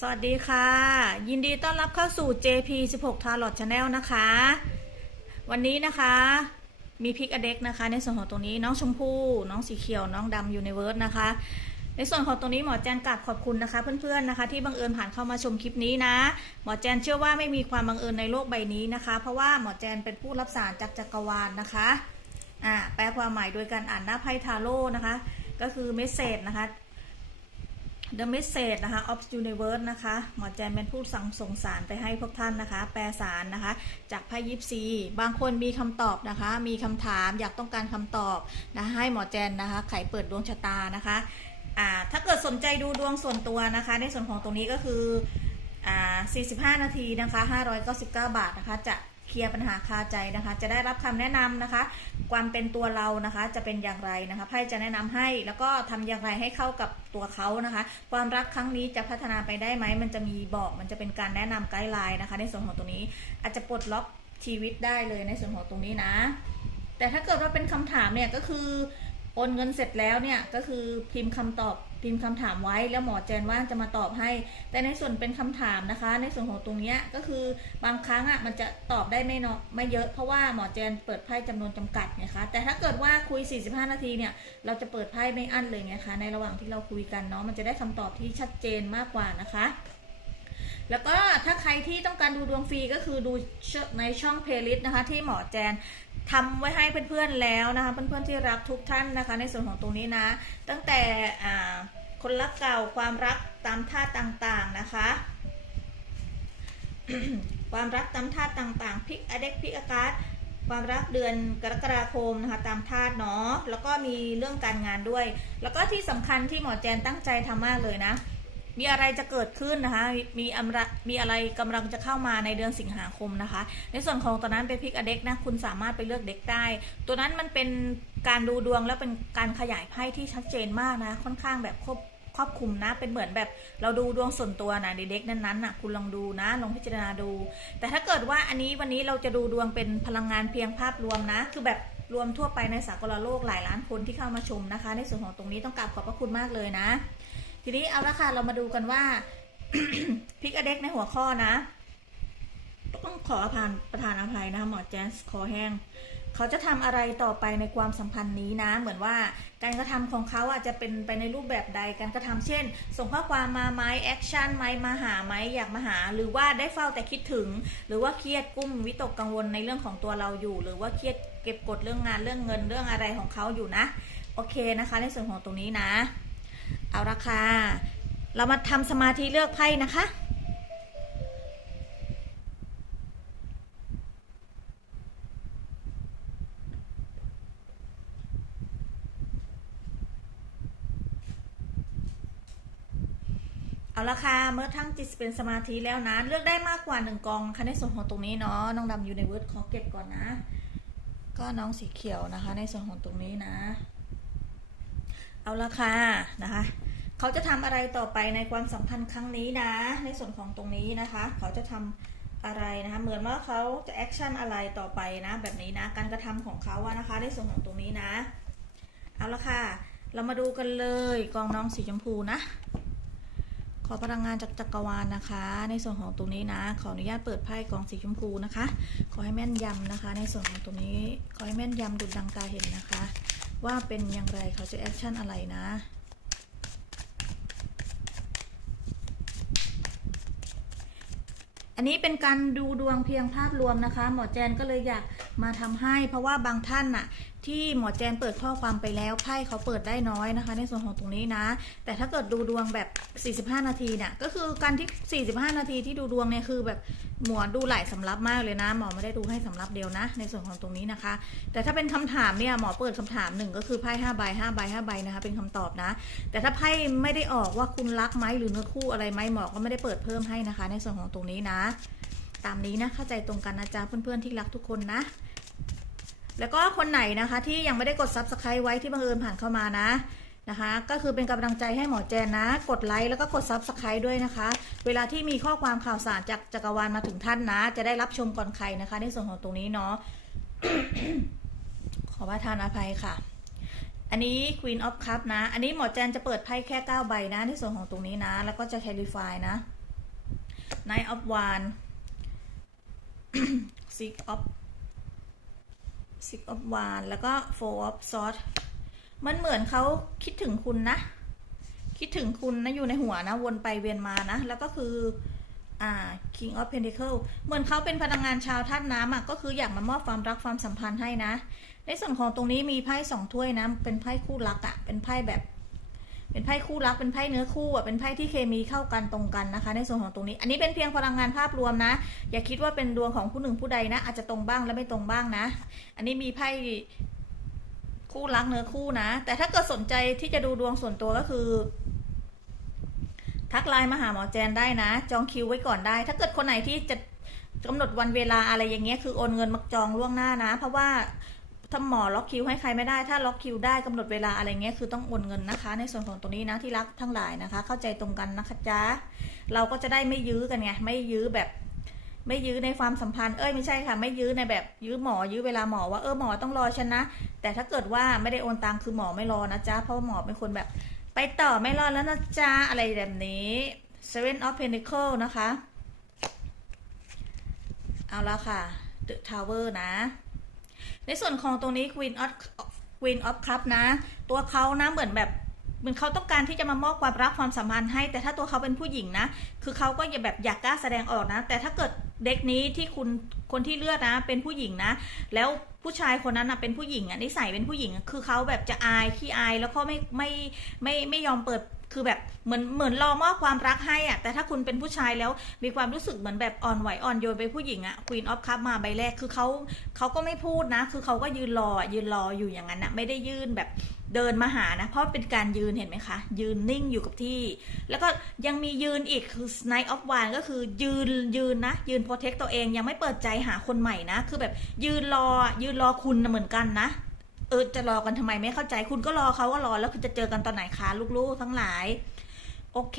สวัสดีค่ะ ยินดีต้อนรับเข้าสู่ JP 16 Tarot Channel นะคะ วันนี้นะคะ มีพิกอเด็กนะคะ ในส่วนของตรงนี้น้องชมพู่น้องสีเขียวน้องดำยูนิเวิร์สนะคะ ในส่วนของตรงนี้หมอแจนกราบขอบคุณนะคะ เพื่อนๆนะคะ ที่บังเอิญผ่านเข้ามาชมคลิปนี้นะ หมอแจนเชื่อว่าไม่มีความบังเอิญในโลกใบนี้นะคะ เพราะว่าหมอแจนเป็นผู้รับสารจากจักรวาลนะคะอ่าแปลความหมายโดยการอ่านหน้าไพ่ทาโร่นะคะ ก็คือเมสเซจนะคะ The Message นะคะ of Universe นะคะ หมอแจนเป็นผู้สั่งส่งสารไปให้พวกท่านนะคะ แปลสารนะคะ จากไพ่ยิปซี บางคนมีคำตอบนะคะ มีคำถามอยากต้องการคำตอบนะให้หมอแจนนะคะ ไขเปิดดวงชะตานะคะอ่าถ้าเกิดสนใจดูดวงส่วนตัวนะคะ ในส่วนของตรงนี้ก็คืออ่า45 นาทีนะคะ 599 บาทนะคะจะ เคลียร์ปัญหาคาใจนะคะ จะได้รับคำแนะนำนะคะ ความเป็นตัวเรานะคะ จะเป็นอย่างไรนะคะไพ่จะแนะนำให้ แล้วก็ทำอย่างไรให้เข้ากับตัวเขานะคะ ความรักครั้งนี้จะพัฒนาไปได้ไหมมันจะมีบอกมันจะเป็นการแนะนำไกด์ไลน์นะคะ ในส่วนของตรงนี้อาจจะปลดล็อกชีวิตได้เลยในส่วนของตรงนี้นะ แต่ถ้าเกิดว่าเป็นคำถามเนี่ยก็คือโอนเงินเสร็จแล้วเนี่ยก็คือพิมพ์คำตอบ พิมพ์คำถามไว้ แล้วหมอแจนว่างจะมาตอบให้ แต่ในส่วนเป็นคำถามนะคะ ในส่วนของตรงนี้ก็คือบางครั้งอะมันจะตอบได้ไม่เนาะไม่เยอะเพราะว่าหมอแจนเปิดไพ่จำนวนจำกัดไงคะแต่ถ้าเกิดว่าคุย 45 นาทีเนี่ยเราจะเปิดไพ่ไม่อั้นเลยไงคะในระหว่างที่เราคุยกันเนาะมันจะได้คำตอบที่ชัดเจนมากกว่านะคะ แล้วก็ถ้าใครที่ต้องการดูดวงฟรีก็คือดูในช่องเพลย์ลิสต์นะคะ ที่หมอแจนทำไว้ให้เพื่อนๆแล้วนะคะ เพื่อนๆที่รักทุกท่านนะคะ ในส่วนของตรงนี้นะ ตั้งแต่คนรักเก่าความรักตามท่าต่างๆนะคะ ความรักตามธาต่างๆพิกอเด็กพิกอากาศความรักเดือนกรกฎาคมนะคะตามธาตุเนาะแล้วก็มีเรื่องการงานด้วย แล้วก็ที่สำคัญที่หมอแจนตั้งใจทำมากเลยนะ มีอะไรจะเกิดขึ้นนะคะ มีอำระมีอะไรกำลังจะเข้ามาในเดือนสิงหาคมนะคะ ในส่วนของตัวนั้นเป็นพิกอเด็กนะ คุณสามารถไปเลือกเด็กได้ ตัวนั้นมันเป็นการดูดวงแล้วเป็นการขยายไพ่ที่ชัดเจนมากนะ ค่อนข้างแบบครอบครอบคลุมนะ เป็นเหมือนแบบเราดูดวงส่วนตัวนะเด็กนั้นๆนะคุณลองดูนะ ลองพิจารณาดู แต่ถ้าเกิดว่าอันนี้วันนี้เราจะดูดวงเป็นพลังงานเพียงภาพรวมนะ คือแบบรวมทั่วไปในสากลโลกหลายล้านคนที่เข้ามาชมนะคะ ในส่วนของตรงนี้ต้องกราบขอบพระคุณมากเลยนะ ทีนี้เอาละค่ะเรามาดูกันว่าพิกอเด็กในหัวข้อนะ ต้องขออภานประธานอภัยนะคะหมอแจนส์คอแห้งเขาจะทำอะไรต่อไปในความสัมพันธ์นี้นะ เหมือนว่าการกระทำของเขาอาจจะเป็นไปในรูปแบบใดการกระทำเช่น ส่งข้อความมาไหมแอคชั่นไหมมาหาไหมอยากมาหา หรือว่าได้เฝ้าแต่คิดถึง หรือว่าเครียดกุ้มวิตกกังวลในเรื่องของตัวเราอยู่ หรือว่าเครียดเก็บกดเรื่องงานเรื่องเงินเรื่องอะไรของเขาอยู่นะ โอเคนะคะ ในส่วนของตรงนี้นะ เอาละค่ะ เรามาทำสมาธิเลือกไพ่นะคะเอาละค่ะ เมื่อทั้งจิตเป็นสมาธิแล้วนะ เลือกได้มากกว่าหนึ่งกองคะในส่วนของตรงนี้เนาะ น้องดำอยู่ในเวิร์ดขอเก็บก่อนนะ ก็น้องสีเขียวนะคะ ในส่วนของตรงนี้นะ เอาละค่ะนะคะเขาจะทำอะไรต่อไปในความสัมพันธ์ครั้งนี้นะ ในส่วนของตรงนี้นะคะ เขาจะทำอะไรนะคะ เหมือนว่าเขาจะแอคชั่นอะไรต่อไปนะ แบบนี้นะ การกระทำของเขาอะนะคะ ในส่วนของตรงนี้นะ เอาละค่ะ เรามาดูกันเลยกองน้องสีชมพูนะ ขอพลังงานจากจักรวาลนะคะ ในส่วนของตรงนี้นะ ขออนุญาตเปิดไพ่กองสีชมพูนะคะ ขอให้แม่นยำนะคะ ในส่วนของตรงนี้ ขอให้แม่นยำดุจดังตาเห็นนะคะ ว่าเป็นอย่างไรเขาจะแอคชั่นอะไรนะอันนี้เป็นการดูดวงเพียงภาพรวมนะคะ หมอแจนก็เลยอยากมาทำให้ เพราะว่าบางท่านน่ะ ที่หมอแจนเปิดข้อความไปแล้วไพ่เขาเปิดได้น้อยนะคะ ในส่วนของตรงนี้นะ แต่ถ้าเกิดดูดวงแบบ 45 นาทีเนี่ยก็คือการที่ 45 นาทีที่ดูดวงเนี่ยคือแบบหมอดูหลายสำรับมากเลยนะ หมอไม่ได้ดูให้สำรับเดียวนะ ในส่วนของตรงนี้นะคะ แต่ถ้าเป็นคำถามเนี่ยหมอเปิดคำถามหนึ่งก็คือไพ่5ใบ5ใบ5ใบนะคะเป็นคำตอบนะ แต่ถ้าไพ่ไม่ได้ออกว่าคุณรักไหมหรือเนื้อคู่อะไรไหมหมอก็ไม่ได้เปิดเพิ่มให้นะคะ ในส่วนของตรงนี้นะ ตามนี้นะเข้าใจตรงกันนะจ๊ะเพื่อนๆที่รักทุกคนนะ แล้วก็คนไหนนะคะที่ยังไม่ได้กด subscribe ไว้ที่บังเอิญผ่านเข้ามานะนะคะ ก็คือเป็นกำลังใจให้หมอแจนนะ กดไลค์แล้วก็กด subscribe ด้วยนะคะ เวลาที่มีข้อความข่าวสารจากจักรวาลมาถึงท่านนะ จะได้รับชมก่อนใครนะคะ ในส่วนของตรงนี้เนาะขอประทานอภัยค่ะ อันนี้ Queen of Cup นะ อันนี้หมอแจนจะเปิดไพ่แค่ 9 ใบนะ ในส่วนของตรงนี้นะ แล้วก็จะ clarify นะ Knight of Wands Six of Six of Wands แล้วก็ Four of Swords มันเหมือนเขาคิดถึงคุณนะ คิดถึงคุณนะอยู่ในหัวนะ วนไปเวียนมานะ แล้วก็คืออ่า King of Pentacle เหมือนเขาเป็นพนักงานชาวธาตุน้ำอะก็คืออยากมามอบความรักความสัมพันธ์ให้นะ ในส่วนของตรงนี้มีไพ่สองถ้วยนะ เป็นไพ่คู่รักอะ เป็นไพ่แบบ เป็นไพ่คู่รักเป็นไพ่เนื้อคู่อะเป็นไพ่ที่เคมีเข้ากันตรงกันนะคะ ในส่วนของตรงนี้ อันนี้เป็นเพียงพลังงานภาพรวมนะ อย่าคิดว่าเป็นดวงของผู้หนึ่งผู้ใดนะ อาจจะตรงบ้างและไม่ตรงบ้างนะ อันนี้มีไพ่คู่รักเนื้อคู่นะ แต่ถ้าเกิดสนใจที่จะดูดวงส่วนตัวก็คือ ทักไลน์มาหาหมอแจนได้นะ จองคิวไว้ก่อนได้ ถ้าเกิดคนไหนที่จะกำหนดวันเวลาอะไรอย่างเงี้ยคือโอนเงินมาจองล่วงหน้านะ เพราะว่า ถ้าหมอล็อกคิวให้ใครไม่ได้ ถ้าล็อกคิวได้กำหนดเวลาอะไรเงี้ยคือต้องโอนเงินนะคะ ในส่วนของตรงนี้นะที่รักทั้งหลายนะคะ เข้าใจตรงกันนะคะจ๊ะเราก็จะได้ไม่ยื้อกันไงไม่ยื้อแบบไม่ยื้อในความสัมพันธ์ เอ้ยไม่ใช่ค่ะ ไม่ยื้อในแบบยื้อหมอ ยื้อเวลาหมอว่าเออหมอต้องรอฉันนะ แต่ถ้าเกิดว่าไม่ได้โอนตังค์คือหมอไม่รอนะจ๊ะ เพราะหมอเป็นคนแบบ ไปต่อไม่รอแล้วนะจ๊ะ อะไรแบบนี้ Seven of Pentacle นะคะ เอาละค่ะ The Tower นะ ในส่วนของตรงนี้ Queen of Queen of Cup นะ ตัวเขานะเหมือนแบบเหมือนเขาต้องการที่จะมามอบความรักความสัมพันธ์ให้ แต่ถ้าตัวเขาเป็นผู้หญิงนะ คือเขาก็อย่าแบบอยากกล้าแสดงออกนะ แต่ถ้าเกิดเด็กนี้ที่คุณคนที่เลือกนะ เป็นผู้หญิงนะ แล้วผู้ชายคนนั้นนะเป็นผู้หญิงอะนิสัยเป็นผู้หญิง คือเขาแบบจะอายขี้อายแล้วก็ไม่ไม่ไม่ไม่ยอมเปิดคือแบบเหมือนเหมือนรอมอบความรักให้อะแต่ถ้าคุณเป็นผู้ชายแล้วมีความรู้สึกเหมือนแบบอ่อนไหวอ่อนโยนไปผู้หญิงอะ Queen of Cup มาใบแรกคือเขาเขาก็ไม่พูดนะ คือเขาก็ยืนรอยืนรออยู่อย่างนั้นนะไม่ได้ยื่นแบบเดินมาหานะเพราะเป็นการยืนเห็นไหมคะ ยืนนิ่งอยู่กับที่ แล้วก็ยังมียืนอีกคือ Night of One ก็คือยืนยืนนะ ยืนโปรเทคตัวเองยังไม่เปิดใจหาคนใหม่นะ คือแบบยืนรอยืนรอคุณเหมือนกันนะ ออจะรอกันทำไมไม่เข้าใจ คุณก็รอเขาก็รอแล้วคุณจะเจอกันตอนไหนคะลูกๆ ทั้งหลาย โอเค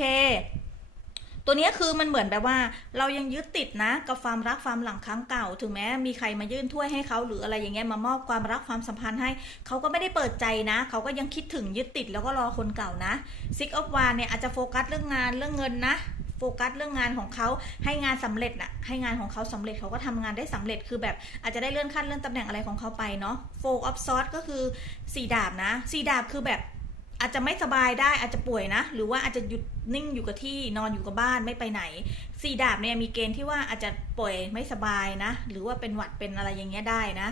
ตัวเนี้ยคือมันเหมือนแบบว่า เรายังยึดติดนะ กับความรักความหลังครั้งเก่า ถึงแม้มีใครมายื่นถ้วยให้เขาหรืออะไรอย่างเงี้ยมามอบความรักความสัมพันธ์ให้เขาก็ไม่ได้เปิดใจนะเขาก็ยังคิดถึงยึดติดแล้วก็รอคนเก่านะ Six of Wands เนี่ยอาจจะโฟกัสเรื่องงานเรื่องเงินนะ โฟกัสเรื่องงานของเขาให้งานสำเร็จน่ะให้งานของเขาสำเร็จเขาก็ทำงานได้สำเร็จคือแบบอาจจะได้เลื่อนขั้นเลื่อนตำแหน่งอะไรของเขาไปเนาะ Four of Swords ก็คือสี่ดาบนะสี่ดาบคือแบบอาจจะไม่สบายได้อาจจะป่วยนะ หรือว่าอาจจะหยุดนิ่งอยู่กับที่นอนอยู่กับบ้านไม่ไปไหนสี่ดาบเนี่ยมีเกณฑ์ที่ว่าอาจจะป่วยไม่สบายนะ หรือว่าเป็นหวัดเป็นอะไรอย่างเงี้ยได้นะ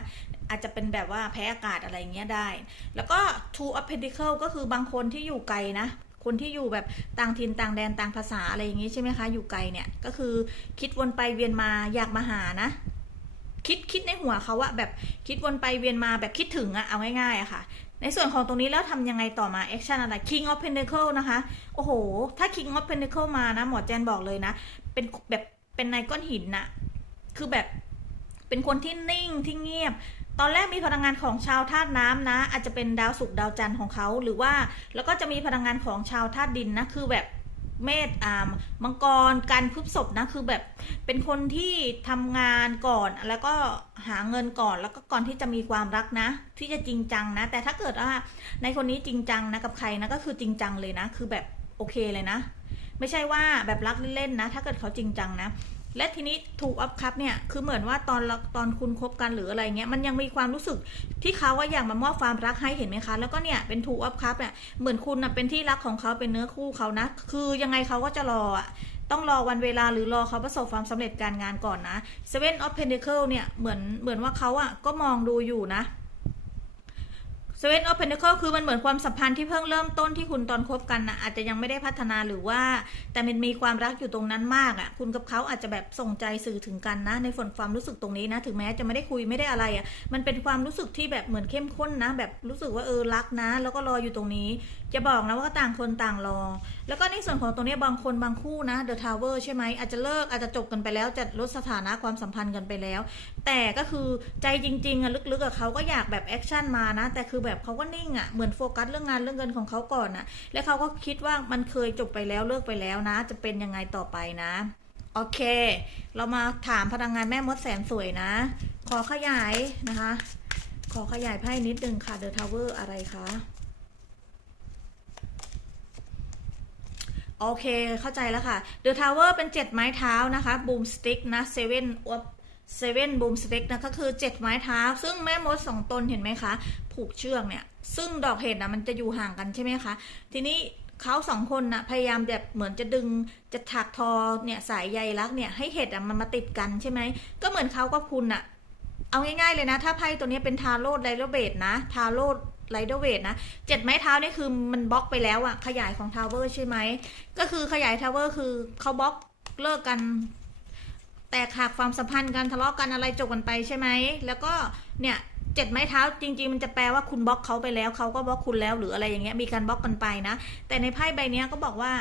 อาจจะเป็นแบบว่าแพ้อากาศอะไรอย่างเงี้ยได้ แล้วก็ two of pentacle ก็คือบางคนที่อยู่ไกลนะ คนที่อยู่แบบต่างถิ่นต่างแดนต่างภาษาอะไรอย่างงี้ใช่ไหมคะ อยู่ไกลเนี่ยก็คือคิดวนไปเวียนมาอยากมาหานะ คิดคิดในหัวเขาอะแบบคิดวนไปเวียนมาแบบคิดถึงอะเอาง่ายๆอะค่ะ ในส่วนของตรงนี้แล้วทำยังไงต่อมาแอคชั่นอะไร King of Pentacle นะคะ โอ้โห ถ้า King of Pentacle มานะ หมอแจนบอกเลยนะ เป็นแบบเป็นนายก้อนหินนะคือแบบเป็นคนที่นิ่งที่เงียบ ตอนแรกมีพลังงานของชาวธาตุน้ำนะ อาจจะเป็นดาวศุกร์ดาวจันทร์ของเขาหรือว่าแล้วก็จะมีพลังงานของชาวธาตุดินนะคือแบบเมษอ่ามังกรการพฤษภนะคือแบบเป็นคนที่ทำงานก่อนแล้วก็หาเงินก่อนแล้วก็ก่อนที่จะมีความรักนะ ที่จะจริงจังนะ แต่ถ้าเกิดว่าในคนนี้จริงจังนะกับใครนะก็คือจริงจังเลยนะ คือแบบโอเคเลยนะ ไม่ใช่ว่าแบบรักเล่นๆนะ ถ้าเกิดเขาจริงจังนะ และทีนี้ถูกอัพคัพเนี่ยคือเหมือนว่าตอนเราตอนคุณคบกันหรืออะไรเงี้ยมันยังมีความรู้สึกที่เขาว่าอยากมามอบความรักให้เห็นไหมคะ แล้วก็เนี่ยเป็นถูกอัพคัพเนี่ยเหมือนคุณนะเป็นที่รักของเขาเป็นเนื้อคู่เขานะ คือยังไงเขาก็จะรออะต้องรอวันเวลาหรือรอเขาประสบความสำเร็จการงานก่อนนะ Seven of Pentacle เนี่ยเหมือนเหมือนว่าเขาอะก็มองดูอยู่นะ Seven of Pentacle คือมันเหมือนความสัมพันธ์ที่เพิ่งเริ่มต้นที่คุณตอนคบกันนะอาจจะยังไม่ได้พัฒนาหรือว่า แต่มันมีความรักอยู่ตรงนั้นมากอะ่ะ คุณกับเขาอาจจะแบบส่งใจสื่อถึงกันนะ ในฝนความรู้สึกตรงนี้นะ ถึงแม้จะไม่ได้คุยไม่ได้อะไรอะ่ะ มันเป็นความรู้สึกที่แบบเหมือนเข้มข้นนะ แบบรู้สึกว่าเออรักนะ แล้วก็รออยู่ตรงนี้ จะบอกนะว่าต่างคนต่างรอ แล้วก็ในส่วนของตรงนี้บางคนบางคู่นะ The Tower ใช่ไหมอาจจะเลิกอาจจะจบกันไปแล้วจะลดสถานะความสัมพันธ์กันไปแล้ว แต่ก็คือใจจริงๆอะลึกๆอะเขาก็อยากแบบแอคชั่นมานะ แต่คือแบบเขาก็นิ่งอะเหมือนโฟกัสเรื่องงานเรื่องเงินของเขาก่อนนะแล้วเขาก็คิดว่ามันเคยจบไปแล้วเลิกไปแล้วนะ จะเป็นยังไงต่อไปนะโอเค เรามาถามพลังงานแม่มดแสนสวยนะ ขอขยายนะคะ ขอขยายไพ่นิดนึงค่ะ The Tower อะไรคะโอเค เข้าใจแล้วค่ะ The Tower เป็น 7 ไม้เท้านะคะ Boom Stick นะ Seven อ Seven Boom Stick นะก็คือ 7 ไม้เท้า ซึ่งแม่มดสองตนเห็นไหมคะ ผูกเชือกเนี่ย ซึ่งดอกเห็ดนะมันจะอยู่ห่างกันใช่ไหมคะ ทีนี้เขาสองคนนะพยายามแบบเหมือนจะดึงจะถักทอเนี่ยสายใยรักเนี่ยให้เห็ดอะมันมาติดกันใช่ไหมก็เหมือนเขากับคุณอะเอาง่ายๆเลยนะ ถ้าไพ่ตัวนี้เป็นทาโร่ไลโรเบตนะทาโร่ไลโรเบตนะเจ็ดไม้เท้านี่คือมันบล็อกไปแล้วอะขยายของทาวเวอร์ใช่ไหม ก็คือขยายทาวเวอร์คือเขาบล็อกเลิกกัน แตกหักความสัมพันธ์กันทะเลาะกันอะไรจบกันไปใช่ไหม แล้วก็เนี่ยเจ็ดไม้เท้าจริง ๆ มันจะแปลว่าคุณบล็อกเขาไปแล้วเขาก็บล็อกคุณแล้วหรืออะไรอย่างเงี้ยมีการบล็อกกันไปนะ แต่ในไพ่ใบเนี้ยก็บอกว่า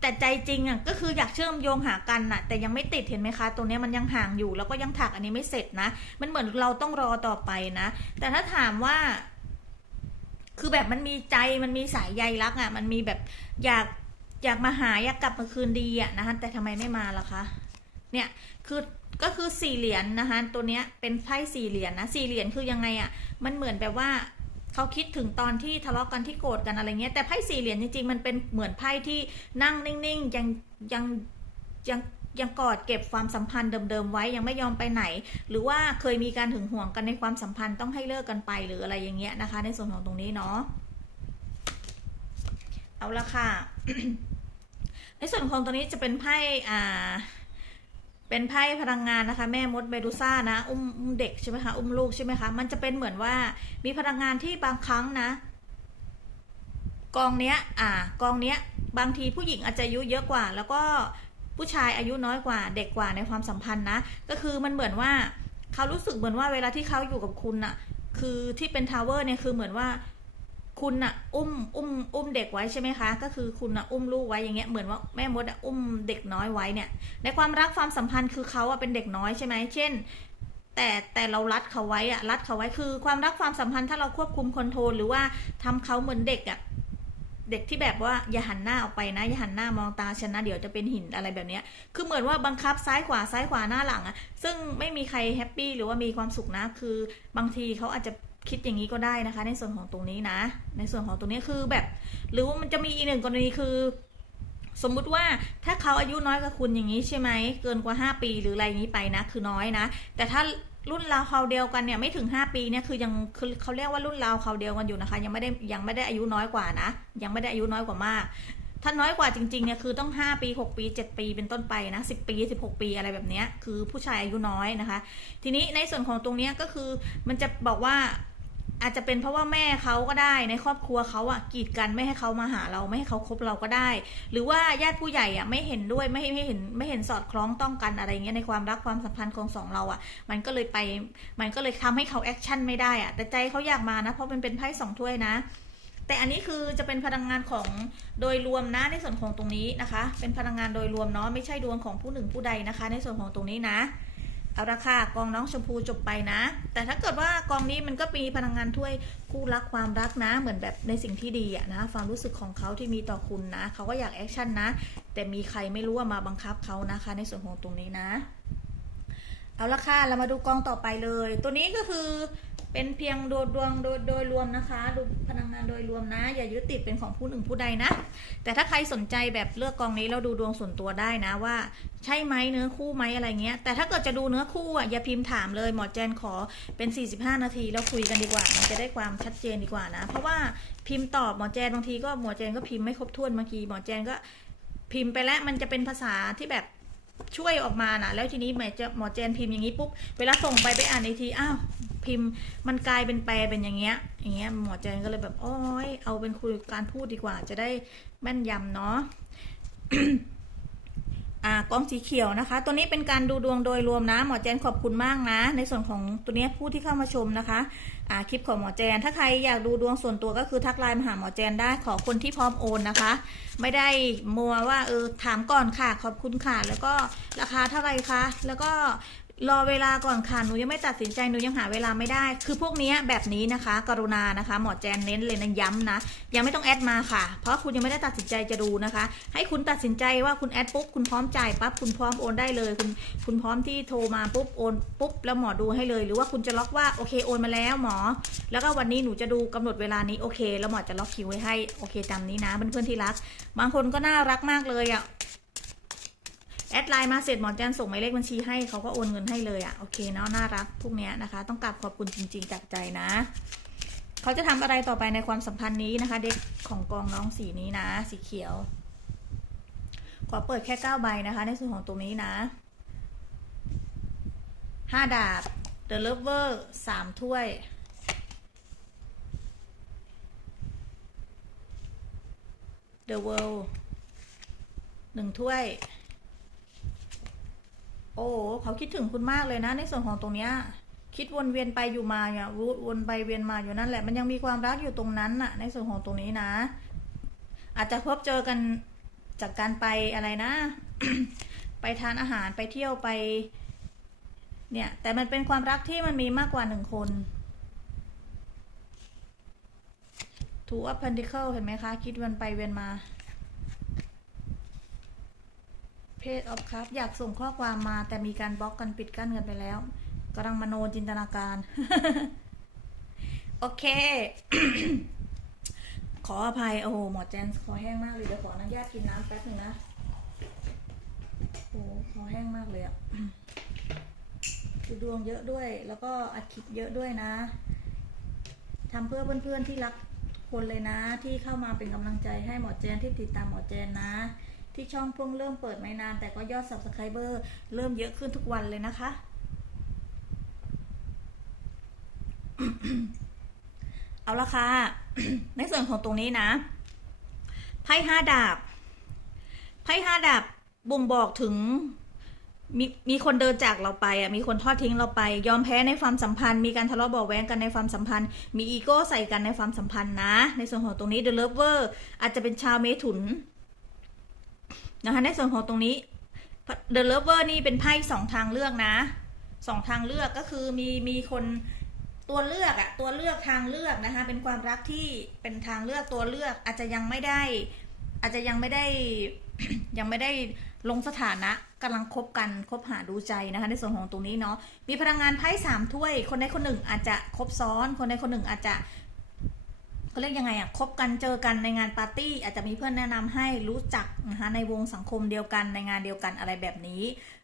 แต่ใจจริงอะก็คืออยากเชื่อมโยงหากันน่ะ แต่ยังไม่ติดเห็นไหมคะตรงเนี้ยมันยังห่างอยู่แล้วก็ยังถักอันนี้ไม่เสร็จนะ มันเหมือนเราต้องรอต่อไปนะ แต่ถ้าถามว่า คือแบบมันมีใจมันมีสายใยรักอะ มันมีแบบอยากอยากมาหาอยากกลับมาคืนดีอะนะคะแต่ทำไมไม่มาล่ะคะเนี่ย คือก็คือสี่เหรียญนะคะตัวเนี้ยเป็นไพ่สี่เหรียญนะสี่เหรียญคือยังไงอะมันเหมือนแบบว่าเขาคิดถึงตอนที่ทะเลาะกันที่โกรธกันอะไรเงี้ยแต่ไพ่สี่เหรียญจริงๆมันเป็นเหมือนไพ่ที่นั่งนิ่งๆยังยังยังยังกอดเก็บความสัมพันธ์เดิมๆไว้ยังไม่ยอมไปไหน หรือว่าเคยมีการหึงห่วงกันในความสัมพันธ์ต้องให้เลิกกันไปหรืออะไรอย่างเงี้ยนะคะ ในส่วนของตรงนี้เนาะเอาละค่ะในส่วนของตรงนี้จะเป็นไพ่อ่า เป็นไพ่พลังงานนะคะ แม่มดเมดูซ่านะ อุ้มเด็กใช่ไหมคะอุ้มลูกใช่ไหมคะ มันจะเป็นเหมือนว่ามีพลังงานที่บางครั้งนะ กองเนี้ย อ่ากองเนี้ย บางทีผู้หญิงอาจจะอายุเยอะกว่า แล้วก็ผู้ชายอายุน้อยกว่า เด็กกว่าในความสัมพันธ์นะ ก็คือมันเหมือนว่าเขารู้สึกเหมือนว่าเวลาที่เขาอยู่กับคุณน่ะ คือที่เป็นทาวเวอร์เนี่ยคือเหมือนว่า คุณน่ะอุ้มอุ้มอุ้มเด็กไว้ใช่ไหมคะ ก็คือคุณน่ะอุ้มลูกไว้อย่างเงี้ยเหมือนว่าแม่มดอะอุ้มเด็กน้อยไว้เนี่ย ในความรักความสัมพันธ์คือเขาอะเป็นเด็กน้อยใช่ไหมเช่น แต่แต่เรารัดเขาไว้อะรัดเขาไว้คือความรักความสัมพันธ์ถ้าเราควบคุมคอนโทรลหรือว่าทำเขาเหมือนเด็กอะเด็กที่แบบว่าอย่าหันหน้าออกไปนะอย่าหันหน้ามองตาฉันนะเดี๋ยวจะเป็นหินอะไรแบบเนี้ยคือเหมือนว่าบังคับซ้ายขวาซ้ายขวาหน้าหลังอะซึ่งไม่มีใครแฮปปี้หรือว่ามีความสุขนะคือบางทีเขาอาจจะ คิดอย่างนี้ก็ได้นะคะ ในส่วนของตรงนี้นะ ในส่วนของตรงนี้คือแบบ หรือว่ามันจะมีอีกหนึ่งกรณีคือ สมมุติว่าถ้าเขาอายุน้อยกว่าคุณอย่างนี้ใช่ไหมเกินกว่า 5 ปีหรืออะไรอย่างนี้ไปนะ คือน้อยนะ แต่ถ้ารุ่นราวคราเดียวกันเนี่ยไม่ถึง 5 ปีเนี่ยคือยังคือเขาเรียกว่ารุ่นราวคราเดียวกันอยู่นะคะ ยังไม่ได้ยังไม่ได้อายุน้อยกว่านะ ยังไม่ได้อายุน้อยกว่ามากถ้าน้อยกว่าจริงๆเนี่ยคือต้อง 5 ปี 6 ปี 7 ปีเป็นต้นไปนะ10 ปี 16 ปีอะไรแบบนี้คือผู้ชายอายุน้อยนะคะ ทีนี้ในส่วนของตรงนี้ก็คือมันจะบอกว่า อาจจะเป็นเพราะว่าแม่เขาก็ได้ในครอบครัวเขาอะกีดกันไม่ให้เขามาหาเราไม่ให้เขาคบเราก็ได้ หรือว่าญาติผู้ใหญ่อะไม่เห็นด้วยไม่ไม่เห็นไม่เห็นสอดคล้องต้องกันอะไรเงี้ยในความรักความสัมพันธ์ของสองเราอะมันก็เลยไปมันก็เลยทำให้เขาแอคชั่นไม่ได้อะแต่ใจเขาอยากมานะเพราะมันเป็นไพ่สองถ้วยนะ แต่อันนี้คือจะเป็นพลังงานของโดยรวมนะในส่วนของตรงนี้นะคะ เป็นพลังงานโดยรวมเนาะไม่ใช่ดวงของผู้หนึ่งผู้ใดนะคะ ในส่วนของตรงนี้นะ เอาละค่ะกองน้องชมพูจบไปนะ แต่ถ้าเกิดว่ากองนี้มันก็มีพลังงานถ้วยคู่รักความรักนะ เหมือนแบบในสิ่งที่ดีอะนะความรู้สึกของเขาที่มีต่อคุณนะเขาก็อยากแอคชั่นนะ แต่มีใครไม่รู้ว่ามาบังคับเขานะคะ ในส่วนของตรงนี้นะ เอาละค่ะเรามาดูกองต่อไปเลย ตัวนี้ก็คือ เป็นเพียงโดยดวงโดยโดยรวมนะคะ ดูพลังงานโดยรวมนะ อย่ายึดติดเป็นของผู้หนึ่งผู้ใดนะ แต่ถ้าใครสนใจแบบเลือกกองนี้เราดูดวงส่วนตัวได้นะว่า ใช่ไหมเนื้อคู่ไหมอะไรเงี้ย แต่ถ้าเกิดจะดูเนื้อคู่อะอย่าพิมพ์ถามเลยหมอแจนขอเป็น 45 นาทีแล้วคุยกันดีกว่า มันจะได้ความชัดเจนดีกว่านะ เพราะว่าพิมพ์ตอบหมอแจนบางทีก็หมอแจนก็พิมพ์ไม่ครบถ้วนบางทีหมอแจนก็พิมพ์ไปแล้วมันจะเป็นภาษาที่แบบ ช่วยออกมานะแล้วทีนี้หมอจหมอแจนพิมพ์อย่างนี้ปุ๊บเวลาส่งไปไปอ่านอีกทีอ้าวพิมพ์มันกลายเป็นแปลเป็นอย่างเงี้ย อย่างเงี้ยหมอแจนก็เลยแบบโอ้ยเอาเป็นคุยการพูดดีกว่า จะได้แม่นยำเนาะ อ่ากล้องสีเขียวนะคะ ตัวนี้เป็นการดูดวงโดยรวมนะ หมอแจนขอบคุณมากนะ ในส่วนของตัวนี้ผู้ที่เข้ามาชมนะคะ อ่าคลิปของหมอแจน ถ้าใครอยากดูดวงส่วนตัวก็คือทักไลน์มาหาหมอแจนได้ขอคนที่พร้อมโอนนะคะ ไม่ได้มัวว่าเออถามก่อนค่ะขอบคุณค่ะแล้วก็ราคาเท่าไหร่คะแล้วก็ รอเวลาก่อนค่ะหนูยังไม่ตัดสินใจหนูยังหาเวลาไม่ได้ คือพวกนี้แบบนี้นะคะ กรุณานะคะ หมอแจนเน้นเลยนะย้ำนะ ยังไม่ต้องแอดมาค่ะ เพราะคุณยังไม่ได้ตัดสินใจจะดูนะคะ ให้คุณตัดสินใจว่าคุณแอดปุ๊บคุณพร้อมจ่ายปั๊บคุณพร้อมโอนได้เลย คุณคุณพร้อมที่โทรมาปุ๊บโอนปุ๊บแล้วหมอดูให้เลย หรือว่าคุณจะล็อกว่าโอเคโอนมาแล้วหมอ แล้วก็วันนี้หนูจะดูกำหนดเวลานี้โอเค แล้วหมอจะล็อกคิวไว้ให้โอเคตามนี้นะเพื่อนๆที่รัก บางคนก็น่ารักมากเลยอะ แอดไลน์มาเสร็จหมอแจนส่งหมายเลขบัญชีให้เขาก็โอนเงินให้เลยอะ่ะโอเคเนาะน่ารักพวกเนี้ยนะคะ ต้องกราบขอบคุณจริงๆจากใจนะเขาจะทำอะไรต่อไปในความสัมพันธ์นี้นะคะ เด็กของกองน้องสีนี้นะ สีเขียวขอเปิดแค่เก้าใบนะคะ ในส่วนของตรงนี้นะห้าดาบ The Lover สามถ้วย The World หนึ่งถ้วย อ้เขาคิดถึงคุณมากเลยนะ ในส่วนของตรงเนี้ยคิดวนเวียนไปอยู่มาเนี่ยวูวนไปเวียนมาอยู่นั่นแหละ มันยังมีความรักอยู่ตรงนั้นน่ะ ในส่วนของตรงนี้นะ อาจจะพบเจอกันจากการไปอะไรนะ ไปทานอาหารไปเที่ยวไป เนี่ย แต่มันเป็นความรักที่มันมีมากกว่าหนึ่งคนถูกอัพพันดิเคิลเห็นไหมคะ คิดวนไปเวียนมา เพจออฟครับอยากส่งข้อความมาแต่มีการบล็อกกันปิดกั้นกันไปแล้วกำลังมโนจินตนาการ โอเค ขออภัย โอ้โห หมอแจนคอแห้งมากเลย เดี๋ยวขออนุญาตกินน้ำแป๊บหนึงนะโอ้โหคอแห้งมากเลยอะคือดวงเยอะด้วย แล้วก็อัดคลิปเยอะด้วยนะทำเพื่อเพื่อนๆที่รักคนเลยนะ ที่เข้ามาเป็นกำลังใจให้หมอแจนที่ติดตามหมอแจนนะ ที่ช่องเพิ่งเริ่มเปิดไม่นานแต่ก็ยอด subscriber เริ่มเยอะขึ้นทุกวันเลยนะคะ เอาละค่ะ ในส่วนของตรงนี้นะ ไพ่ห้าดาบ ไพ่ห้าดาบบ่งบอกถึงมีมีคนเดินจากเราไปอะมีคนทอดทิ้งเราไป ยอมแพ้ในความสัมพันธ์ มีการทะเลาะเบาแว้งกันในความสัมพันธ์ มีอีโก้ใส่กันในความสัมพันธ์นะ ในส่วนของตรงนี้ The Lover อาจจะเป็นชาวเมถุน นะคะในส่วนของตรงนี้ The Lover นี่เป็นไพ่สองทางเลือกนะสองทางเลือกก็คือมีมีคนตัวเลือกอะตัวเลือกทางเลือกนะคะเป็นความรักที่เป็นทางเลือกตัวเลือกอาจจะยังไม่ได้ อาจจะยังไม่ได้ยังไม่ได้ลงสถานะกำลังคบกันคบหาดูใจนะคะ ในส่วนของตรงนี้เนาะมีพลังงานไพ่สามถ้วย คนใดคนหนึ่งอาจจะคบซ้อน คนใดคนหนึ่งอาจจะ เขาเรียกยังไงอะคบกันเจอกันในงานปาร์ตี้ อาจจะมีเพื่อนแนะนำให้รู้จักนะคะในวงสังคมเดียวกันในงานเดียวกันอะไรแบบนี้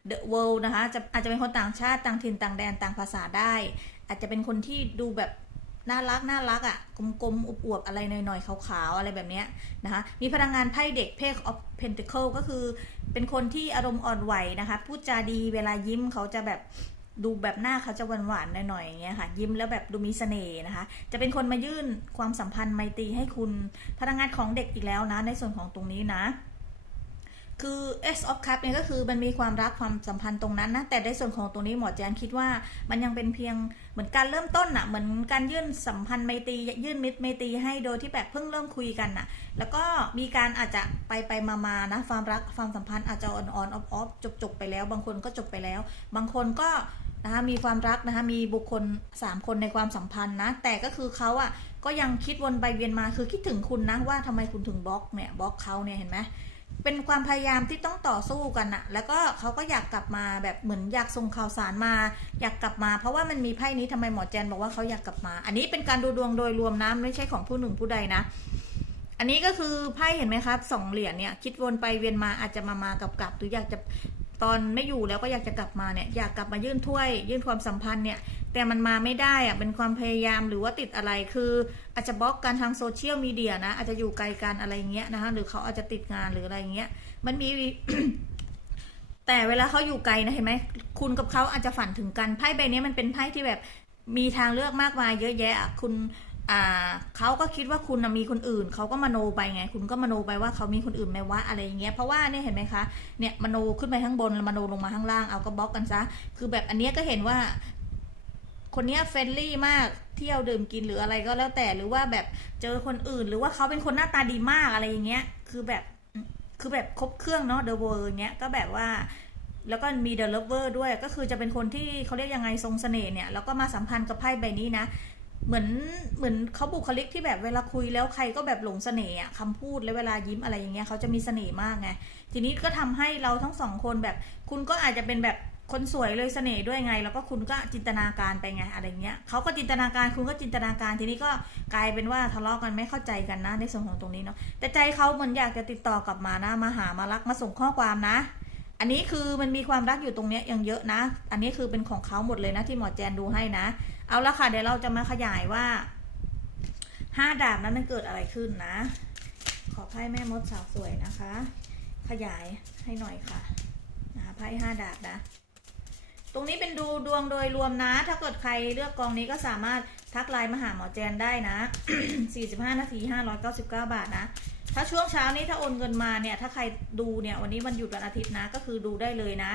The World นะคะจะอาจจะเป็นคนต่างชาติต่างถิ่นต่างแดนต่างภาษาได้ อาจจะเป็นคนที่ดูแบบน่ารักน่ารักอะ่ะกลมๆอวบๆอะไรหน่อยๆขาวๆอะไรแบบเนี้ยนะคะมีพลังงานไพ่เด็กเพ of Pentacle ก็คือเป็นคนที่อารมณ์อ่อนไหวนะคะพูดจาดีเวลายิ้มเขาจะแบบ ดูแบบหน้าเขาจะหวานๆหน่อยๆอย่างเงี้ยค่ะ ยิ้มแล้วแบบดูมีเสน่ห์นะคะ จะเป็นคนมายื่นความสัมพันธ์ไมตรีให้คุณพลังงานของเด็กอีกแล้วนะ ในส่วนของตรงนี้นะ คือ S of Cup เนี่ยก็คือมันมีความรักความสัมพันธ์ตรงนั้นนะ แต่ในส่วนของตรงนี้หมอแจนคิดว่ามันยังเป็นเพียงเหมือนการเริ่มต้นน่ะเหมือนการยื่นสัมพันธ์ไมตรียื่นมิตรไมตรีให้โดยที่แบบเพิ่งเริ่มคุยกันน่ะแล้วก็มีการอาจจะไปไปมามานะความรักความสัมพันธ์อาจจะอ่อนอ่อนออฟออฟจบจบไปแล้ว บางคนก็จบไปแล้ว บางคนก็ นะคะมีความรักนะคะมีบุคคล 3 คนในความสัมพันธ์นะ แต่ก็คือเขาอะก็ยังคิดวนไปเวียนมาคือคิดถึงคุณนะว่าทำไมคุณถึงบล็อกเนี่ยบล็อกเขาเนี่ยเห็นไหมเป็นความพยายามที่ต้องต่อสู้กันอะแล้วก็เขาก็อยากกลับมาแบบเหมือนอยากส่งข่าวสารมา อยากกลับมา เพราะว่ามันมีไพ่นี้ทำไมหมอแจนบอกว่าเขาอยากกลับมา อันนี้เป็นการดูดวงโดยรวมนะไม่ใช่ของผู้หนึ่งผู้ใดนะ อันนี้ก็คือไพ่เห็นไหมครับสองเหรียญเนี่ยคิดวนไปเวียนมาอาจจะมามากับกลับหรืออยากจะ ตอนไม่อยู่แล้วก็อยากจะกลับมาเนี่ยอยากกลับมายื่นถ้วย ยื่นความสัมพันธ์เนี่ยแต่มันมาไม่ได้อะเป็นความพยายามหรือว่าติดอะไรคืออาจจะบล็อกกันทางโซเชียลมีเดียนะอาจจะอยู่ไกลกันอะไรเงี้ยนะคะหรือเขาอาจจะติดงานหรืออะไรเงี้ยมันมีแต่เวลาเขาอยู่ไกลนะเห็นไหมคุณกับเขาอาจจะฝันถึงกันไพ่ใบนี้มันเป็นไพ่ที่แบบมีทางเลือกมากมายเยอะแยะอะคุณ อ่าเขาก็คิดว่าคุณมีคนอื่นเขาก็มโนไปไง คุณก็มโนไปว่าเขามีคนอื่นไหมว่าอะไรอย่างเงี้ยเพราะว่าเนี่ยเห็นไหมคะเนี่ยมโนขึ้นไปข้างบนแล้วมโนลงมาข้างล่างเอาก็บล็อกกันซะ คือแบบอันเนี้ยก็เห็นว่า คนเนี้ยเฟรนลี่มากเที่ยวดื่มกินหรืออะไรก็แล้วแต่หรือว่าแบบเจอคนอื่น หรือว่าเขาเป็นคนหน้าตาดีมากอะไรอย่างเงี้ย คือแบบคือแบบครบเครื่องเนาะเดอะเวิร์เงี้ยก็แบบว่าแล้วก็มี The Lover ด้วยก็คือจะเป็นคนที่เขาเรียกยังไงทรงเสน่ห์เนี่ยแล้วก็มาสัมพันธ์กับไพ่ใบนี้นะ เหมือนเหมือนเขาบุคลิกที่แบบเวลาคุยแล้วใครก็แบบหลงเสน่ห์คำพูดและเวลายิ้มอะไรอย่างเงี้ยเขาจะมีเสน่ห์มากไงทีนี้ก็ทำให้เราทั้งสองคนแบบ คุณก็อาจจะเป็นแบบคนสวยเลยเสน่ห์ด้วยไง แล้วก็คุณก็จินตนาการไปไงอะไรเงี้ยเขาก็จินตนาการคุณก็จินตนาการทีนี้ก็กลายเป็นว่าทะเลาะกันไม่เข้าใจกันนะในส่วนของตรงนี้เนาะแต่ใจเขาเหมือนอยากจะติดต่อกลับมานะมาหามารักมาส่งข้อความนะ อันนี้คือมันมีความรักอยู่ตรงเนี้ยยังเยอะนะ อันนี้คือเป็นของเขาหมดเลยนะที่หมอแจนดูให้นะ เอาละค่ะ เดี๋ยวเราจะมาขยายว่าห้าดาบนั้นมันเกิดอะไรขึ้นนะ ขอไพ่แม่มดสาวสวยนะคะ ขยายให้หน่อยค่ะนะคะไพ่ห้าดาบนะ ตรงนี้เป็นดูดวงโดยรวมนะ ถ้าเกิดใครเลือกกองนี้ก็สามารถทักไลน์มาหาหมอแจนได้นะ 45 นาที 599 บาทนะ ถ้าช่วงเช้านี้ถ้าโอนเงินมาเนี่ย ถ้าใครดูเนี่ย วันนี้วันหยุดวันอาทิตย์นะ ก็คือดูได้เลยนะ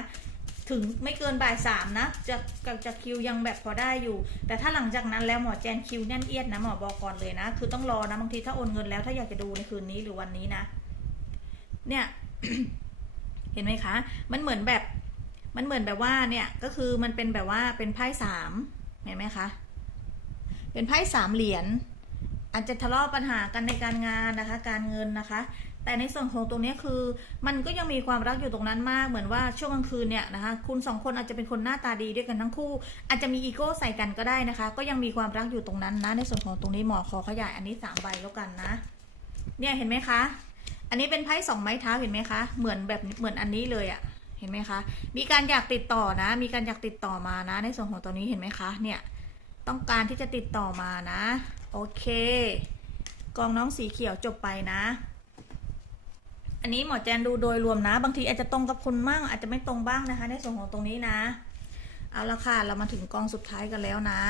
ถึงไม่เกินบ่ายสามนะจะจะจะคิวยังแบบพอได้อยู่ แต่ถ้าหลังจากนั้นแล้วหมอแจนคิวแน่นเอียดนะหมอบอกก่อนเลยนะ คือต้องรอนะบางทีถ้าโอนเงินแล้วถ้าอยากจะดูในคืนนี้หรือวันนี้นะ เนี่ยเห็นไหมคะ มันเหมือนแบบ มันเหมือนแบบว่าเนี่ยก็คือมันเป็นแบบว่าเป็นไพ่สามเห็นไหมคะ เป็นไพ่สามเหรียญอาจจะทะเลาะปัญหากันในการงานนะคะ การเงินนะคะ แต่ในส่วนของตรงนี้คือ มันก็ยังมีความรักอยู่ตรงนั้นมากเหมือนว่าช่วงกลางคืนเนี่ยนะคะคุณสองคนอาจจะเป็นคนหน้าตาดีด้วยกันทั้งคู่ อาจจะมีอีโก้ใส่กันก็ได้นะคะ ก็ยังมีความรักอยู่ตรงนั้นนะ ในส่วนของตรงนี้หมอขอขยายอันนี้สามใบแล้วกันนะ เนี่ยเห็นไหมคะ อันนี้เป็นไพ่สองไม้เท้าเห็นไหมคะ เหมือนแบบเหมือนอันนี้เลยอะเห็นไหมคะ มีการอยากติดต่อนะ มีการอยากติดต่อมานะ ในส่วนของตัวนี้เห็นไหมคะ เนี่ยต้องการที่จะติดต่อมานะ โอเค กองน้องสีเขียวจบไปนะ อันนี้หมอแจนดูโดยรวมนะ บางทีอาจจะตรงกับคุณมั่งอาจจะไม่ตรงบ้างนะคะ ในส่วนของตรงนี้นะ เอาละค่ะ เรามาถึงกองสุดท้ายกันแล้วนะ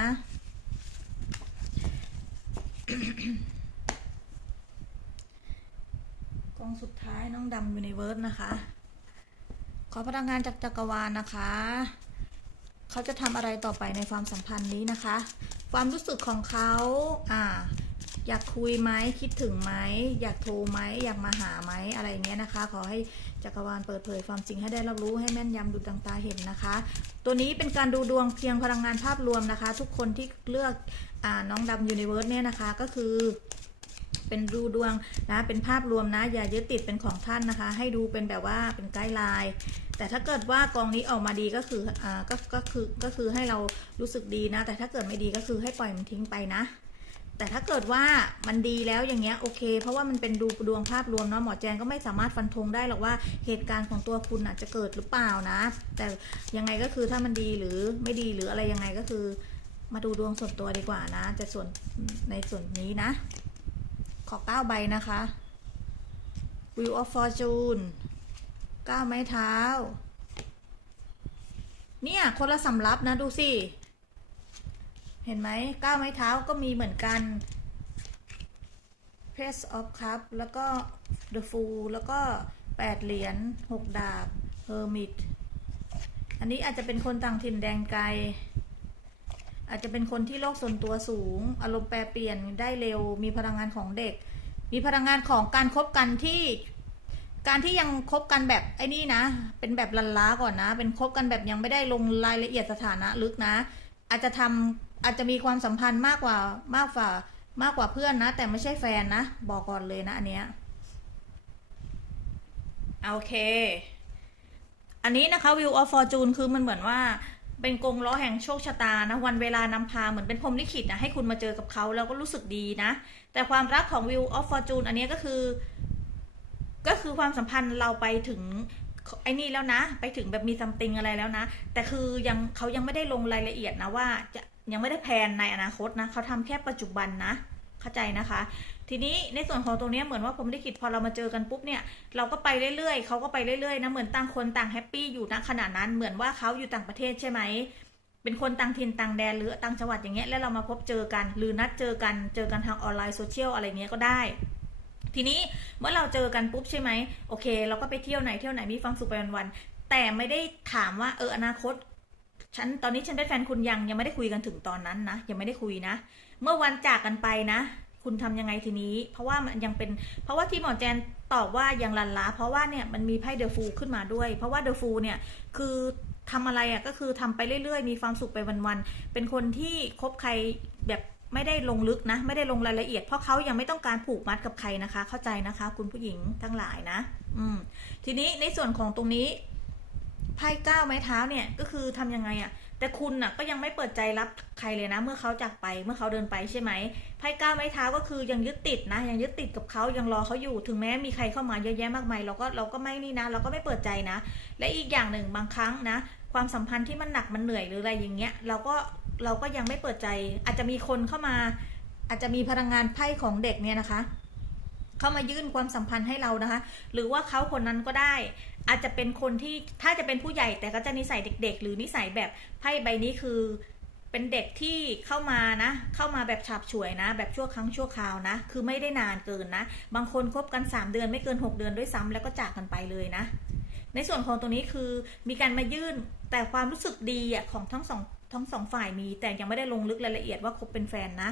กองสุดท้ายน้องดำยูนิเวิร์สนะคะ ขอพลังงานจากจักรวาลนะคะ เขาจะทำอะไรต่อไปในความสัมพันธ์นี้นะคะ ความรู้สึกของเขาอ่า อยากคุยไหมคิดถึงไหมอยากโทรไหมอยากมาหาไหมอะไรเงี้ยนะคะ ขอให้จักรวาลเปิดเผยความจริงให้ได้รับรู้ให้แม่นยำดุจดังตาเห็นนะคะ ตัวนี้เป็นการดูดวงเพียงพลังงานภาพรวมนะคะ ทุกคนที่เลือกอน้องดำยูนิเวิร์สเนี่ยนะคะก็คือเป็นดูดวงนะ เป็นภาพรวมนะ อย่ายึดติดเป็นของท่านนะคะ ให้ดูเป็นแบบว่าเป็นไกด์ไลน์แต่ถ้าเกิดว่ากองนี้ออกมาดีก็คืออ่าก็ก็คือก็คือให้เรารู้สึกดีนะ แต่ถ้าเกิดไม่ดีก็คือให้ปล่อยมันทิ้งไปนะ แต่ถ้าเกิดว่ามันดีแล้วอย่างเงี้ยโอเค เพราะว่ามันเป็นดูดวงภาพรวมเนาะหมอแจนก็ไม่สามารถฟันธงได้หรอกว่าเหตุการณ์ของตัวคุณอาจจะเกิดหรือเปล่านะ แต่ยังไงก็คือถ้ามันดีหรือไม่ดีหรืออะไรยังไงก็คือ มาดูดวงส่วนตัวดีกว่านะ จะส่วนในส่วนนี้นะ ขอเก้าใบนะคะ Wheel of Fortune เก้าไม้เท้า เนี่ย คนละสำรับนะดูสิ เห็นไหมก้าวไม้เท้าก็มีเหมือนกัน Page of Cup แล้วก็ The Fool แล้วก็แปดเหรียญหกดาบ Hermit อันนี้อาจจะเป็นคนต่างถิ่นแดงไกล อาจจะเป็นคนที่โลกส่วนตัวสูง อารมณ์แปรเปลี่ยนได้เร็ว มีพลังงานของเด็ก มีพลังงานของการคบกันที่ การที่ยังคบกันแบบไอ้นี่นะ เป็นแบบลันล้าก่อนนะ เป็นคบกันแบบยังไม่ได้ลงรายละเอียดสถานะลึกนะ อาจจะทำ อาจจะมีความสัมพันธ์มากกว่ามากกว่ามากกว่าเพื่อนนะ แต่ไม่ใช่แฟนนะ บอกก่อนเลยนะอันเนี้ยโอเค อันนี้นะคะ View of Fortune คือมันเหมือนว่าเป็นกงล้อแห่งโชคชะตานะ วันเวลานำพาเหมือนเป็นพรหมลิขิตนะให้คุณมาเจอกับเขาแล้วก็รู้สึกดีนะ แต่ความรักของ View of Fortune อันเนี้ยก็คือ ก็คือความสัมพันธ์เราไปถึงไอ้นี่แล้วนะ ไปถึงแบบมีซัมติงอะไรแล้วนะ แต่คือยังเขายังไม่ได้ลงรายละเอียดนะว่าจะ ยังไม่ได้แพลนในอนาคตนะเขาทำแค่ปัจจุบันนะ เข้าใจนะคะ ทีนี้ในส่วนของตรงนี้เหมือนว่าผมได้คิดพอเรามาเจอกันปุ๊บเนี่ยเราก็ไปเรื่อยๆเขาก็ไปเรื่อยๆนะเหมือนต่างคนต่างแฮปปี้อยู่ณขณะนั้นเหมือนว่าเขาอยู่ต่างประเทศใช่ไหมเป็นคนต่างถิ่นต่างแดนหรือต่างจังหวัดอย่างเงี้ยแล้วเรามาพบเจอกัน หรือนัดเจอกันเจอกันทางออนไลน์โซเชียลอะไรเงี้ยก็ได้ ทีนี้เมื่อเราเจอกันปุ๊บใช่ไหมโอเค เราก็ไปเที่ยวไหนเที่ยวไหนมีความสุขไปวันๆแต่ไม่ได้ถามว่าเอออนาคต ฉันตอนนี้ฉันได้แฟนคุณยังยังไม่ได้คุยกันถึงตอนนั้นนะยังไม่ได้คุยนะ เมื่อวันจากกันไปนะ คุณทำยังไงทีนี้ เพราะว่ามันยังเป็น เพราะว่าที่หมอแจนตอบว่ายังลันล้าเพราะว่าเนี่ยมันมีไพ่เดอะฟูขึ้นมาด้วย เพราะว่าเดอะฟูเนี่ยคือทำอะไรอะก็คือทำไปเรื่อยๆ มีความสุขไปวันๆเป็นคนที่คบใครแบบไม่ได้ลงลึกนะ ไม่ได้ลงรายละเอียด เพราะเขายังไม่ต้องการผูกมัดกับใครนะคะ เข้าใจนะคะ คุณผู้หญิงทั้งหลายนะ อืมทีนี้ในส่วนของตรงนี้ ไพ่เก้าไม้เท้าเนี่ยก็คือทำยังไงอะ่ะแต่คุณน่ะก็ยังไม่เปิดใจรับใครเลยนะ เมื่อเขาจากไปเมื่อเขาเดินไปใช่ไหมไพ่เก้าไม้เท้าก็คือยังยึดติดนะ ยังยึดติดกับเขายังรอเขาอยู่ถึงแม้มีใครเข้ามาเยอะแยะมากมายเราก็เราก็ไม่นี่นะ เราก็ไม่เปิดใจนะ และอีกอย่างหนึ่งบางครั้งนะ ความสัมพันธ์ที่มันหนักมันเหนื่อยหรืออะไรอย่างเงี้ยเราก็เราก็ยังไม่เปิดใจ อาจจะมีคนเข้ามา อาจจะมีพลังงานไพ่ของเด็กเนี่ยนะคะ เข้ามายื่นความสัมพันธ์ให้เรานะคะ หรือว่าเขาคนนั้นก็ได้ อาจจะเป็นคนที่ถ้าจะเป็นผู้ใหญ่แต่ก็จะนิสัยเด็ก ๆ หรือนิสัยแบบไพ่ใบนี้คือ เป็นเด็กที่เข้ามานะ เข้ามาแบบฉาบฉวยนะ แบบชั่วครั้งชั่วคราวนะ คือไม่ได้นานเกินนะ บางคนคบกัน 3 เดือนไม่เกิน 6 เดือนด้วยซ้ำแล้วก็จากกันไปเลยนะ ในส่วนของตรงนี้คือมีการมายื่นแต่ความรู้สึกดีอะของทั้งสองทั้งสองฝ่ายมีแต่ยังไม่ได้ลงลึกรายละเอียดว่าคบเป็นแฟนนะ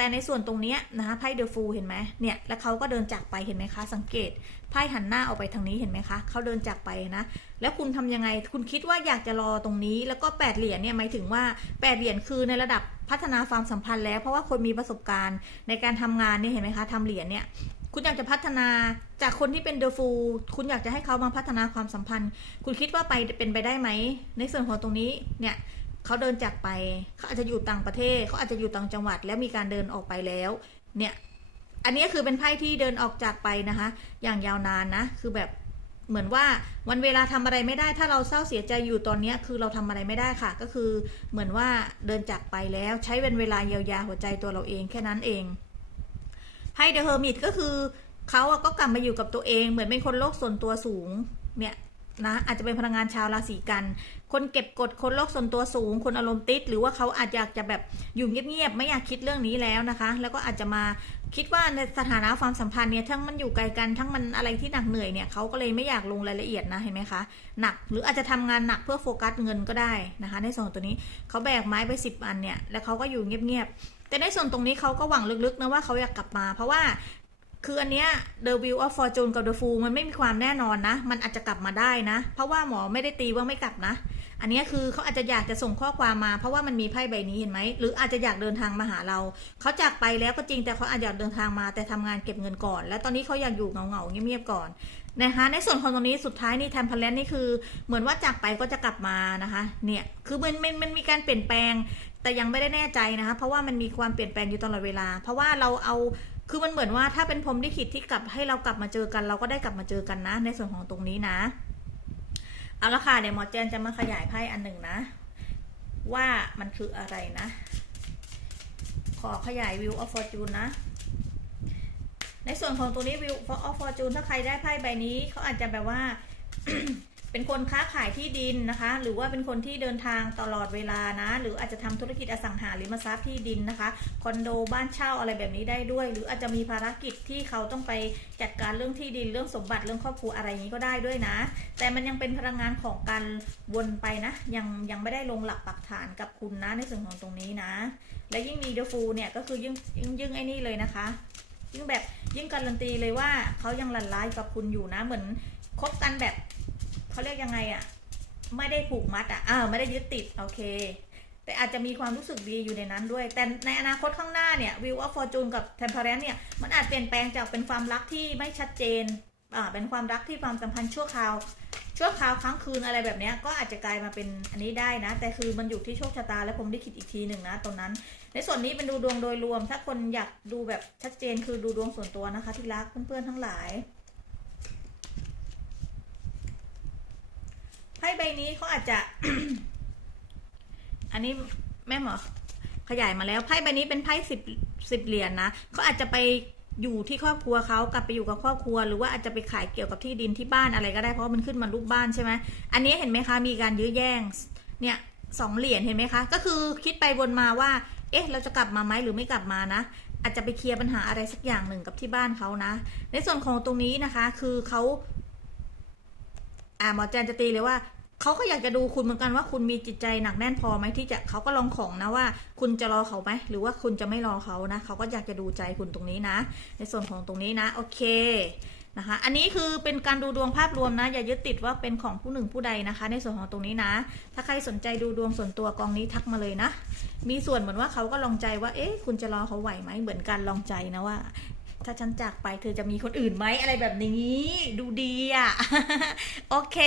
แต่ในส่วนตรงนี้นะคะไพ่เดอะฟูเห็นไหมเนี่ยแล้วเขาก็เดินจากไปเห็นไหมคะ สังเกตไพ่หันหน้าออกไปทางนี้เห็นไหมคะเขาเดินจากไปนะ แล้วคุณทำยังไงคุณคิดว่าอยากจะรอตรงนี้ แล้วก็แปดเหรียญเนี่ยหมายถึงว่าแปดเหรียญคือในระดับพัฒนาความสัมพันธ์แล้วเพราะว่าคนมีประสบการณ์ในการทำงานเนี่ยเห็นไหมคะทำเหรียญเนี่ยคุณอยากจะพัฒนาจากคนที่เป็นเดอะฟูคุณอยากจะให้เขามาพัฒนาความสัมพันธ์ คุณคิดว่าไปเป็นไปได้ไหมในส่วนของตรงนี้เนี่ย เขาเดินจากไป เขาอาจจะอยู่ต่างประเทศ เขาอาจจะอยู่ต่างจังหวัด แล้วมีการเดินออกไปแล้ว เนี่ย อันนี้คือเป็นไพ่ที่เดินออกจากไปนะคะ อย่างยาวนานนะ คือแบบเหมือนว่าวันเวลาทำอะไรไม่ได้ ถ้าเราเศร้าเสียใจอยู่ตอนนี้คือเราทำอะไรไม่ได้ค่ะ ก็คือเหมือนว่าเดินจากไปแล้วใช้เป็นเวลาเยียวยาหัวใจตัวเราเองแค่นั้นเองไพ่เดอะเฮอร์มิตก็คือเขาอะก็กลับมาอยู่กับตัวเอง เหมือนเป็นคนโลกส่วนตัวสูงเนี่ยนะอาจจะเป็นพลังงานชาวราศีกัน คนเก็บกดคนโลกส่วนตัวสูง คนอารมณ์ติด หรือว่าเขาอาจอยากจะแบบอยู่เงียบๆไม่อยากคิดเรื่องนี้แล้วนะคะ แล้วก็อาจจะมาคิดว่าในสถานะความสัมพันธ์เนี่ยทั้งมันอยู่ไกลกันทั้งมันอะไรที่หนักเหนื่อยเนี่ยเขาก็เลยไม่อยากลงรายละเอียดนะเห็นไหมคะหนักหรืออาจจะทำงานหนักเพื่อโฟกัสเงินก็ได้นะคะ ในส่วนตัวนี้เขาแบกไม้ไปสิบอันเนี่ยแล้วเขาก็อยู่เงียบๆแต่ในส่วนตรงนี้เขาก็หวังลึกๆนะว่าเขาอยากกลับมา เพราะว่าคืออันเนี้ย The Wheel of Fortune กับ The Fool มันไม่มีความแน่นอนนะ มันอาจจะกลับมาได้นะ เพราะว่าหมอไม่ได้ตีว่าไม่กลับนะ อันนี้คือเขาอาจจะอยากจะส่งข้อความมา เพราะว่ามันมีไพ่ใบนี้เห็นไหมหรืออาจจะอยากเดินทางมาหาเรา เขาจากไปแล้วก็จริงแต่เขาอาจจะอยากเดินทางมา แต่ทำงานเก็บเงินก่อน และตอนนี้เขาอยากอยู่เงาๆเงียบๆก่อนนะคะในส่วนของตรงนี้สุดท้ายนี่แทมเพลนนี่คือเหมือนว่าจากไปก็จะกลับมานะคะเนี่ยคือมันมันมันมีการเปลี่ยนแปลง แต่ยังไม่ได้แน่ใจนะคะเพราะว่ามันมีความเปลี่ยนแปลงอยู่ตลอดเวลา เพราะว่าเราเอาคือมันเหมือนว่าถ้าเป็นพรมลิขิตที่กลับให้เรากลับมาเจอกัน เราก็ได้กลับมาเจอกันนะ ในส่วนของตรงนี้นะ เอาละค่ะ เดี๋ยวหมอเจนจะมาขยายไพ่อันหนึ่งนะ ว่ามันคืออะไรนะ ขอขยาย View of Fortune นะ ในส่วนของตัวนี้ View of Fortune ถ้าใครได้ไพ่ใบนี้ เขาอาจจะแบบว่า เป็นคนค้าขายที่ดินนะคะ หรือว่าเป็นคนที่เดินทางตลอดเวลานะ หรืออาจจะทำธุรกิจอสังหาริมทรัพย์ที่ดินนะคะ คอนโดบ้านเช่าอะไรแบบนี้ได้ด้วย หรืออาจจะมีภารกิจที่เขาต้องไปจัดการเรื่องที่ดินเรื่องสมบัติเรื่องครอบครัวอะไรอย่างนี้ก็ได้ด้วยนะ แต่มันยังเป็นพลังงานของการวนไปนะ ยังยังไม่ได้ลงหลักปักฐานกับคุณนะในส่วนของตรงนี้นะ และยิ่งมีเดฟูเนี่ยก็คือยิ่งยิ่งยิ่งไอ้นี่เลยนะคะ ยิ่งแบบยิ่งการันตีเลยว่าเขายังหลั่นล้ายกับคุณอยู่นะเหมือนคบกันแบบ เขาเรียกยังไงอะไม่ได้ผูกมัดอะอ่าไม่ได้ยึดติดโอเค แต่อาจจะมีความรู้สึกดีอยู่ในนั้นด้วย แต่ในอนาคตข้างหน้าเนี่ยวิวอ f ฟอร์จูนกับเทมเพอร์เรนเนี่ยมันอาจเปลี่ยนแปลงจากเป็นความรักที่ไม่ชัดเจนอ่าเป็นความรักที่ความสัมพันธ์ชั่วคราวชั่วคราวครั้งคืนอะไรแบบนี้ก็อาจจะกลายมาเป็นอันนี้ได้นะ แต่คือมันอยู่ที่โชคชะตาและผมได้คิดอีกทีหนึ่งนะตรงนั้น ในส่วนนี้เป็นดูดวงโดยรวม ถ้าคนอยากดูแบบชัดเจนคือดูดวงส่วนตัวนะคะ ที่รักเพื่อนๆทั้งหลาย ไพ่ใบนี้เขาอาจจะ อันนี้แม่หมอขยายมาแล้วไพ่ใบนี้เป็นไพ่สิบสิบเหรียญนะเขาอาจจะไปอยู่ที่ครอบครัวเขากลับไปอยู่กับครอบครัว หรือว่าอาจจะไปขายเกี่ยวกับที่ดินที่บ้านอะไรก็ได้เพราะมันขึ้นมารูปบ้านใช่ไหมอันนี้เห็นไหมคะมีการยื้อแย่งเนี่ยสองเหรียญเห็นไหมคะ ก็คือคิดไปวนมาว่า เอ๊ะ เราจะกลับมาไหมหรือไม่กลับมานะ อาจจะไปเคลียร์ปัญหาอะไรสักอย่างหนึ่งกับที่บ้านเขานะ ในส่วนของตรงนี้นะคะ คือเขา อ่าหมอแจนจะตีเลยว่าเขาก็อยากจะดูคุณเหมือนกันว่าคุณมีจิตใจหนักแน่นพอไหมที่จะเขาก็ลองของนะว่า คุณจะรอเขาไหมหรือว่าคุณจะไม่รอเขานะเขาก็อยากจะดูใจคุณตรงนี้นะ ในส่วนของตรงนี้นะ โอเคนะคะ อันนี้คือเป็นการดูดวงภาพรวมนะ อย่ายึดติดว่าเป็นของผู้หนึ่งผู้ใดนะคะ ในส่วนของตรงนี้นะ ถ้าใครสนใจดูดวงส่วนตัวกองนี้ทักมาเลยนะ มีส่วนเหมือนว่าเขาก็ลองใจว่า เอ๊ะ คุณจะรอเขาไหวไหมเหมือนกันลองใจนะว่า ถ้าฉันจากไปเธอจะมีคนอื่นไหมอะไรแบบนี้ ดูดีอะ โอเค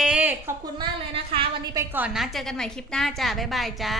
ขอบคุณมากเลยนะคะ วันนี้ไปก่อนนะ เจอกันใหม่คลิปหน้าจ้าบ๊ายบายจ้า